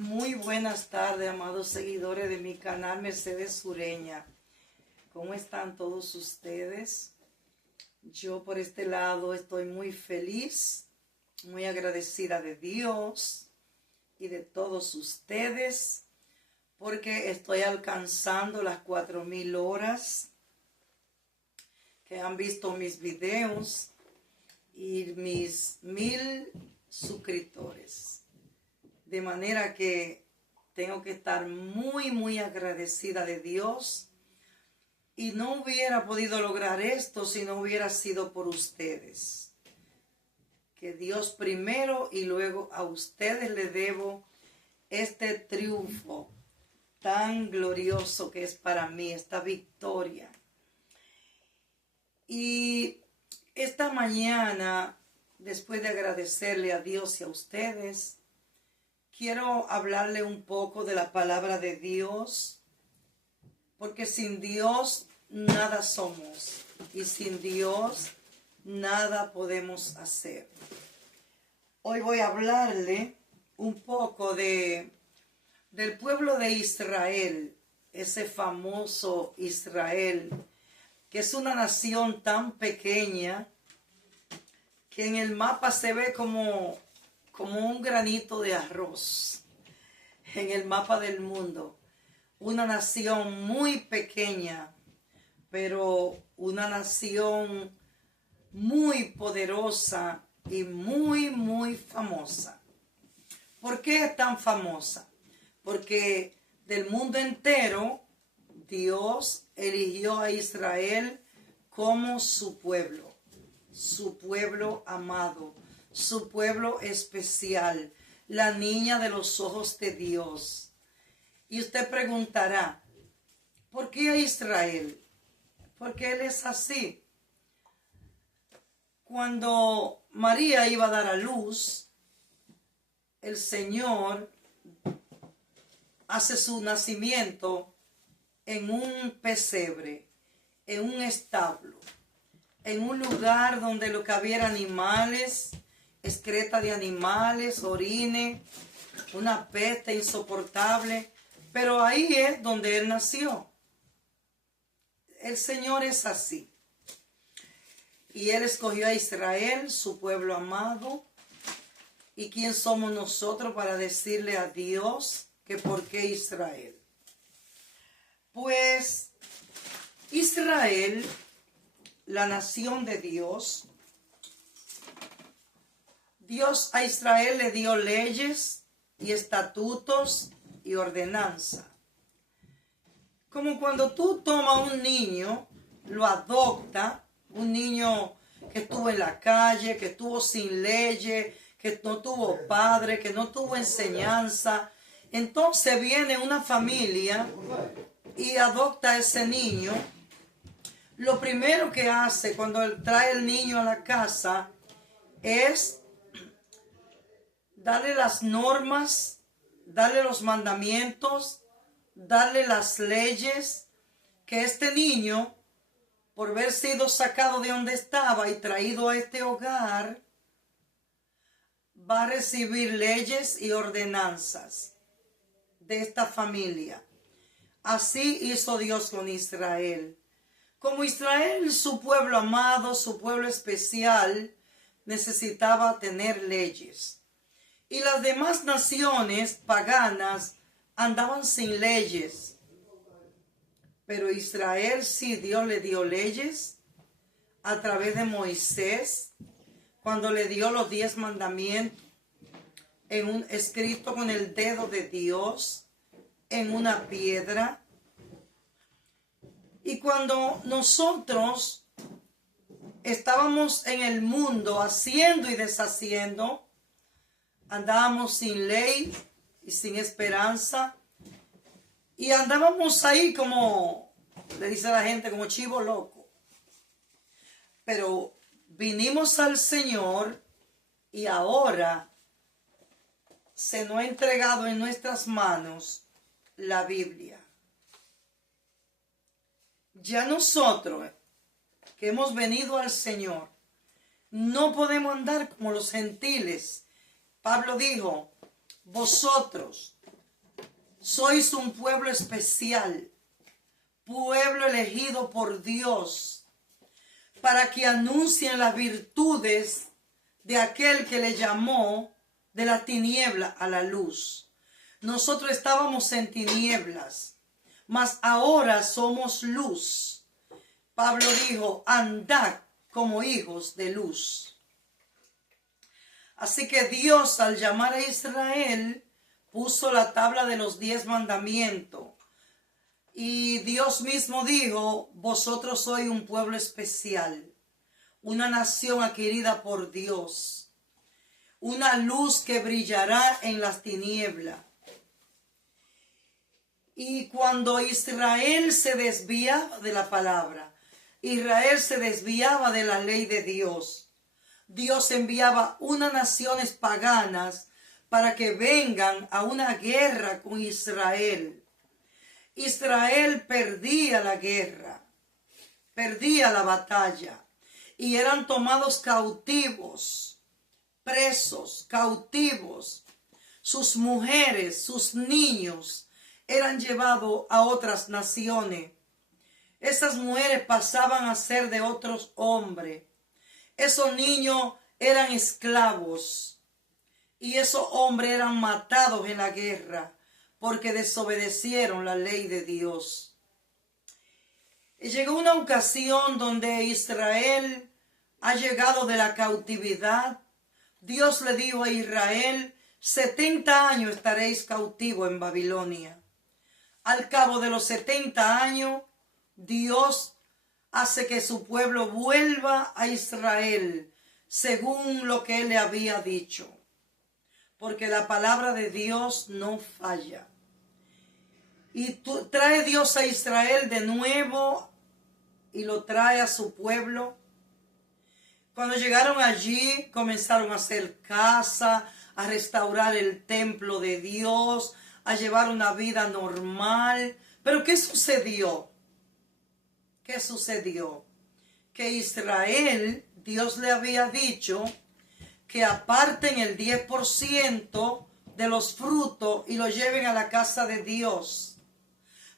Muy buenas tardes, amados seguidores de mi canal Mercedes Sureña. ¿Cómo están todos ustedes? Yo por este lado estoy muy feliz, muy agradecida de Dios y de todos ustedes, porque estoy alcanzando las 4,000 horas que han visto mis videos y mis 1,000 suscriptores. De manera que tengo que estar muy agradecida de Dios. Y no hubiera podido lograr esto si no hubiera sido por ustedes. Que Dios primero y luego a ustedes les debo este triunfo tan glorioso que es para mí, esta victoria. Y esta mañana, después de agradecerle a Dios y a ustedes, quiero hablarle un poco de la palabra de Dios, porque sin Dios nada somos y sin Dios nada podemos hacer. Hoy voy a hablarle un poco del pueblo de Israel, ese famoso Israel, que es una nación tan pequeña que en el mapa se ve como un granito de arroz en el mapa del mundo. Una nación muy pequeña, pero una nación muy poderosa y muy famosa. ¿Por qué es tan famosa? Porque del mundo entero Dios eligió a Israel como su pueblo amado, su pueblo especial, la niña de los ojos de Dios. Y usted preguntará, ¿por qué a Israel? Porque él es así. Cuando María iba a dar a luz, el Señor hace su nacimiento en un pesebre, en un establo, en un lugar donde lo que había era animales, excreta de animales, orine, una peste insoportable, pero ahí es donde él nació. El Señor es así. Y él escogió a Israel, su pueblo amado. ¿Y quién somos nosotros para decirle a Dios que por qué Israel? Pues Israel, la nación de Dios, Dios a Israel le dio leyes y estatutos y ordenanza. Como cuando tú tomas un niño, lo adopta, un niño que estuvo en la calle, que estuvo sin leyes, que no tuvo padre, que no tuvo enseñanza. Entonces viene una familia y adopta a ese niño. Lo primero que hace cuando él trae el niño a la casa es darle las normas, darle los mandamientos, darle las leyes, que este niño, por haber sido sacado de donde estaba y traído a este hogar, va a recibir leyes y ordenanzas de esta familia. Así hizo Dios con Israel. Como Israel, su pueblo amado, su pueblo especial, necesitaba tener leyes. Y las demás naciones paganas andaban sin leyes. Pero Israel sí, Dios le dio leyes a través de Moisés, cuando le dio los 10 mandamientos, escrito con el dedo de Dios en una piedra. Y cuando nosotros estábamos en el mundo haciendo y deshaciendo, andábamos sin ley y sin esperanza. Y andábamos ahí como, le dice la gente, como chivo loco. Pero vinimos al Señor y ahora se nos ha entregado en nuestras manos la Biblia. Ya nosotros que hemos venido al Señor, no podemos andar como los gentiles. Pablo dijo, vosotros Sois un pueblo especial, pueblo elegido por Dios, para que anuncien las virtudes de aquel que le llamó de la tiniebla a la luz. Nosotros estábamos en tinieblas, mas ahora somos luz. Pablo dijo, andad como hijos de luz. Así que Dios, al llamar a Israel, puso la tabla de los 10 mandamientos. Y Dios mismo dijo, vosotros sois un pueblo especial, una nación adquirida por Dios, una luz que brillará en las tinieblas. Y cuando Israel se desviaba de la palabra, Israel se desviaba de la ley de Dios, Dios enviaba unas naciones paganas para que vengan a una guerra con Israel. Israel perdía la guerra, perdía la batalla y eran tomados cautivos, presos, cautivos. Sus mujeres, sus niños eran llevados a otras naciones. Esas mujeres pasaban a ser de otros hombres. Esos niños eran esclavos y esos hombres eran matados en la guerra porque desobedecieron la ley de Dios. Y llegó una ocasión donde Israel ha llegado de la cautividad. Dios le dijo a Israel, 70 años estaréis cautivos en Babilonia. Al cabo de los 70 años, Dios hace que su pueblo vuelva a Israel según lo que él le había dicho. Porque la palabra de Dios no falla. Y trae Dios a Israel de nuevo y lo trae a su pueblo. Cuando llegaron allí, comenzaron a hacer casa, a restaurar el templo de Dios, a llevar una vida normal. Pero ¿qué sucedió? ¿Qué sucedió? Que Israel, Dios le había dicho que aparten el 10% de los frutos y lo lleven a la casa de Dios,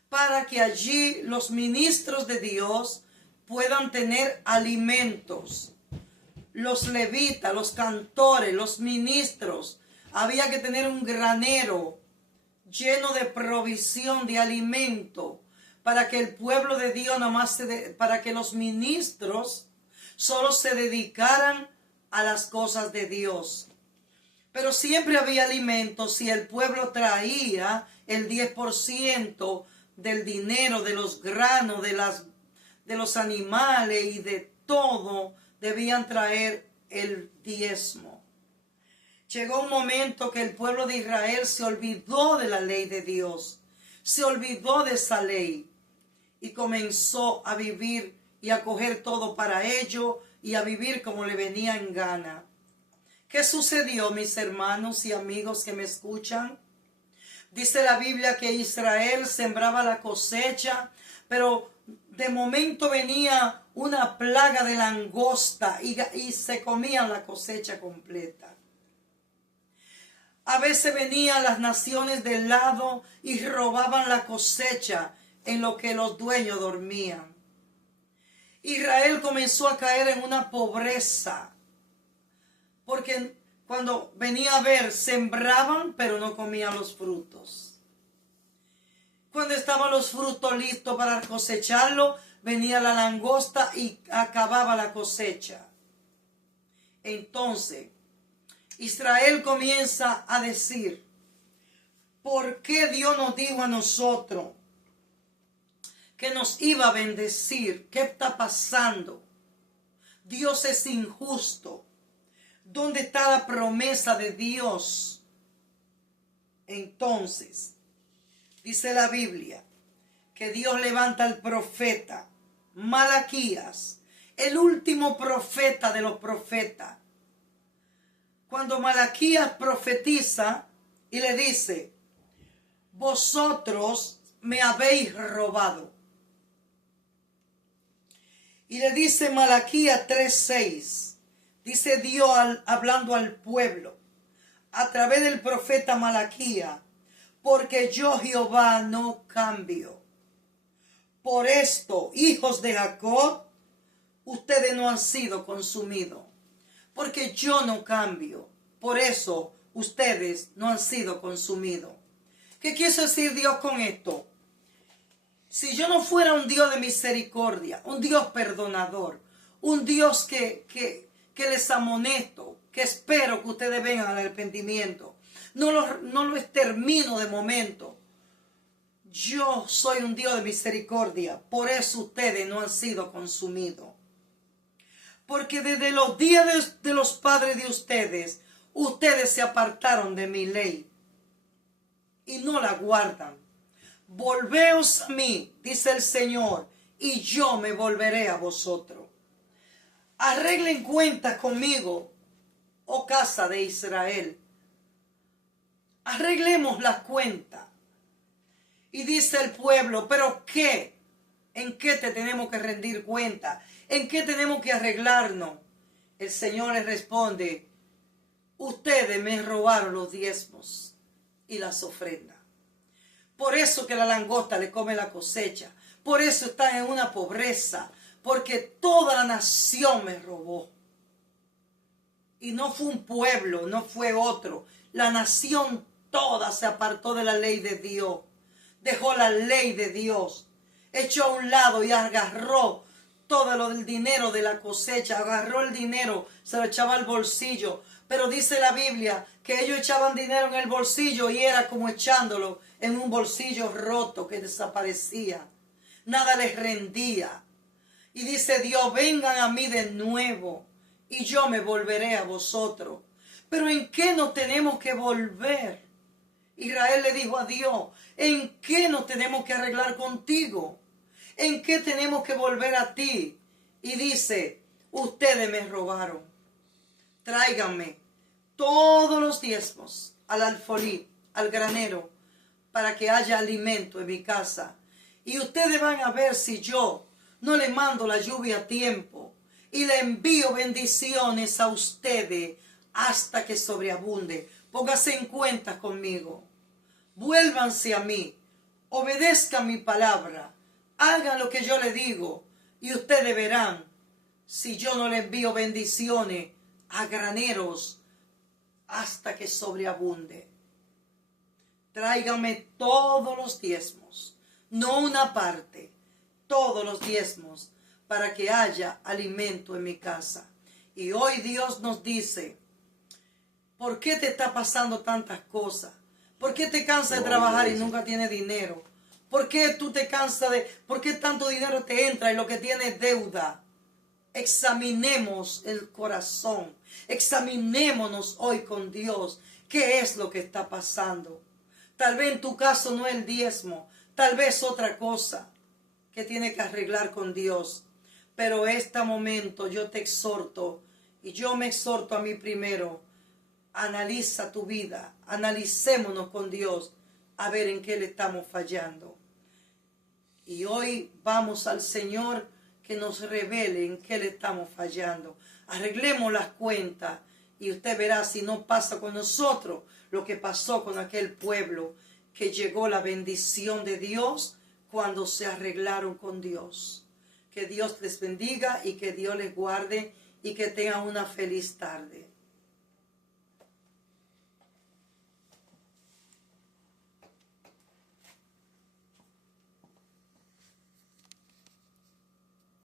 para que allí los ministros de Dios puedan tener alimentos. Los levitas, los cantores, los ministros, había que tener un granero lleno de provisión de alimento para que el pueblo de Dios para que los ministros solo se dedicaran a las cosas de Dios. Pero siempre había alimentos si el pueblo traía el 10% del dinero, de los granos, de los animales y de todo, debían traer el diezmo. Llegó un momento que el pueblo de Israel se olvidó de la ley de Dios, se olvidó de esa ley y comenzó a vivir y a coger todo para ello y a vivir como le venía en gana. ¿Qué sucedió, mis hermanos y amigos que me escuchan? Dice la Biblia que Israel sembraba la cosecha, pero de momento venía una plaga de langosta y se comían la cosecha completa. A veces venían las naciones del lado y robaban la cosecha en lo que los dueños dormían. Israel comenzó a caer en una pobreza, porque cuando venía a ver, sembraban, pero no comían los frutos. Cuando estaban los frutos listos para cosecharlo, venía la langosta y acababa la cosecha. Entonces, Israel comienza a decir, ¿por qué Dios nos dijo a nosotros que nos iba a bendecir? ¿Qué está pasando? Dios es injusto. ¿Dónde está la promesa de Dios? Entonces, dice la Biblia que Dios levanta al profeta Malaquías, el último profeta de los profetas. Cuando Malaquías profetiza y le dice, vosotros me habéis robado. Y le dice Malaquías 3:6, dice Dios hablando al pueblo a través del profeta Malaquías, porque yo Jehová no cambio. Por esto, hijos de Jacob, ustedes no han sido consumidos, porque yo no cambio. Por eso, ustedes no han sido consumidos. ¿Qué quiso decir Dios con esto? Si yo no fuera un Dios de misericordia, un Dios perdonador, un Dios que les amonesto, que espero que ustedes vengan al arrepentimiento, no lo extermino de momento. Yo soy un Dios de misericordia, por eso ustedes no han sido consumidos. Porque desde los días de los padres de ustedes, ustedes se apartaron de mi ley y no la guardan. Volveos a mí, dice el Señor, y yo me volveré a vosotros. Arreglen cuentas conmigo, oh casa de Israel. Arreglemos las cuentas. Y dice el pueblo, ¿pero qué? ¿En qué te tenemos que rendir cuenta? ¿En qué tenemos que arreglarnos? El Señor les responde, ustedes me robaron los diezmos y las ofrendas. Por eso que la langosta le come la cosecha. Por eso están en una pobreza. Porque toda la nación me robó. Y no fue un pueblo, no fue otro. La nación toda se apartó de la ley de Dios. Dejó la ley de Dios. Echó a un lado y agarró todo lo del dinero de la cosecha. Agarró el dinero, se lo echaba al bolsillo. Pero dice la Biblia que ellos echaban dinero en el bolsillo y era como echándolo en un bolsillo roto que desaparecía. Nada les rendía. Y dice Dios, vengan a mí de nuevo y yo me volveré a vosotros. Pero ¿en qué nos tenemos que volver? Israel le dijo a Dios, ¿en qué nos tenemos que arreglar contigo? ¿En qué tenemos que volver a ti? Y dice, ustedes me robaron. Tráiganme todos los diezmos al alfolí, al granero, para que haya alimento en mi casa. Y ustedes van a ver si yo no le mando la lluvia a tiempo y le envío bendiciones a ustedes hasta que sobreabunde. Póngase en cuenta conmigo. Vuélvanse a mí. Obedezcan mi palabra. Hagan lo que yo les digo. Y ustedes verán si yo no le envío bendiciones a graneros hasta que sobreabunde. Tráiganme todos los diezmos. No una parte. Todos los diezmos para que haya alimento en mi casa. Y hoy Dios nos dice, ¿por qué te está pasando tantas cosas? ¿Por qué te cansas de trabajar y nunca tienes dinero? ¿Por qué tú te cansas por qué tanto dinero te entra y lo que tienes es deuda? Examinemos el corazón. Examinémonos hoy con Dios. ¿Qué es lo que está pasando? Tal vez en tu caso no es el diezmo. Tal vez otra cosa que tiene que arreglar con Dios. Pero este momento yo te exhorto y yo me exhorto a mí primero. Analiza tu vida, analicémonos con Dios a ver en qué le estamos fallando. Y hoy vamos al Señor que nos revele en qué le estamos fallando. Arreglemos las cuentas y usted verá si no pasa con nosotros lo que pasó con aquel pueblo, que llegó la bendición de Dios cuando se arreglaron con Dios. Que Dios les bendiga y que Dios les guarde y que tengan una feliz tarde.